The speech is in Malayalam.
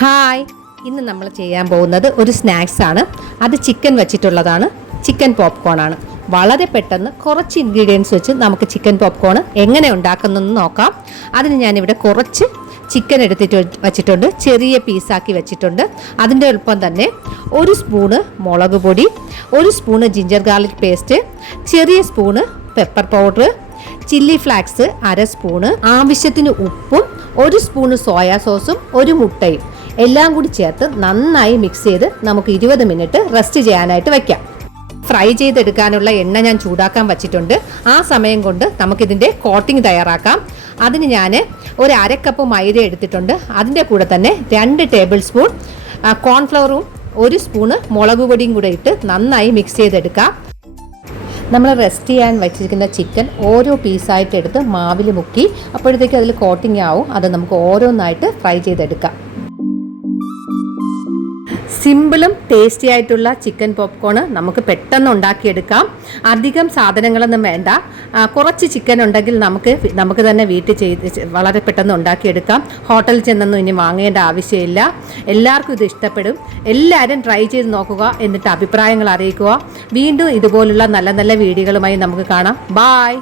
ഹായ്, ഇന്ന് നമ്മൾ ചെയ്യാൻ പോകുന്നത് ഒരു സ്നാക്സ് ആണ്. അത് ചിക്കൻ വെച്ചിട്ടുള്ളതാണ്. ചിക്കൻ പോപ്കോൺ ആണ്. വളരെ പെട്ടെന്ന് കുറച്ച് ഇൻഗ്രീഡിയൻസ് വെച്ച് നമുക്ക് ചിക്കൻ പോപ്കോൺ എങ്ങനെ ഉണ്ടാക്കുന്നതെന്ന് നോക്കാം. അതിന് ഞാനിവിടെ കുറച്ച് ചിക്കൻ എടുത്തിട്ട് വെച്ചിട്ടുണ്ട്, ചെറിയ പീസാക്കി വെച്ചിട്ടുണ്ട്. അതിൻ്റെ ഒപ്പം തന്നെ 1 സ്പൂണ് മുളക് പൊടി, 1 സ്പൂണ് ജിഞ്ചർ ഗാർലിക് പേസ്റ്റ്, ചെറിയ spoon pepper powder, chilli flakes 1/2 spoon, ആവശ്യത്തിന് ഉപ്പും, 1 സ്പൂണ് സോയാ സോസും, 1 മുട്ടയും എല്ലാം കൂടി ചേർത്ത് നന്നായി മിക്സ് ചെയ്ത് നമുക്ക് 20 മിനിറ്റ് റെസ്റ്റ് ചെയ്യാനായിട്ട് വെക്കാം. ഫ്രൈ ചെയ്തെടുക്കാനുള്ള എണ്ണ ഞാൻ ചൂടാക്കാൻ വച്ചിട്ടുണ്ട്. ആ സമയം കൊണ്ട് നമുക്കിതിൻ്റെ കോട്ടിംഗ് തയ്യാറാക്കാം. അതിന് ഞാൻ ഒരു 1/2 കപ്പ് മൈദ എടുത്തിട്ടുണ്ട്. അതിൻ്റെ കൂടെ തന്നെ 2 ടേബിൾ സ്പൂൺ കോൺഫ്ലവറും 1 സ്പൂണ് മുളക് പൊടിയും കൂടെ ഇട്ട് നന്നായി മിക്സ് ചെയ്തെടുക്കാം. നമ്മൾ റെസ്റ്റ് ചെയ്യാൻ വെച്ചിരിക്കുന്ന ചിക്കൻ ഓരോ പീസായിട്ട് എടുത്ത് മാവിൽ മുക്കി അപ്പോഴത്തേക്ക് അതിൽ കോട്ടിംഗ് ആവും. അത് നമുക്ക് ഓരോന്നായിട്ട് ഫ്രൈ ചെയ്തെടുക്കാം. സിമ്പിളും ടേസ്റ്റി ആയിട്ടുള്ള ചിക്കൻ പോപ്കോൺ നമുക്ക് പെട്ടെന്ന് ഉണ്ടാക്കിയെടുക്കാം. അധികം സാധനങ്ങളൊന്നും വേണ്ട. കുറച്ച് ചിക്കൻ ഉണ്ടെങ്കിൽ നമുക്ക് തന്നെ വീട്ടിൽ ചെയ്ത് വളരെ പെട്ടെന്ന് ഉണ്ടാക്കിയെടുക്കാം. ഹോട്ടലിൽ ചെന്നൊന്നും ഇനി വാങ്ങേണ്ട ആവശ്യമില്ല. എല്ലാവർക്കും ഇത് ഇഷ്ടപ്പെടും. എല്ലാവരും ട്രൈ ചെയ്ത് നോക്കുക, എന്നിട്ട് അഭിപ്രായങ്ങൾ അറിയിക്കുക. വീണ്ടും ഇതുപോലുള്ള നല്ല നല്ല വീഡിയോകളുമായി നമുക്ക് കാണാം. ബായ്.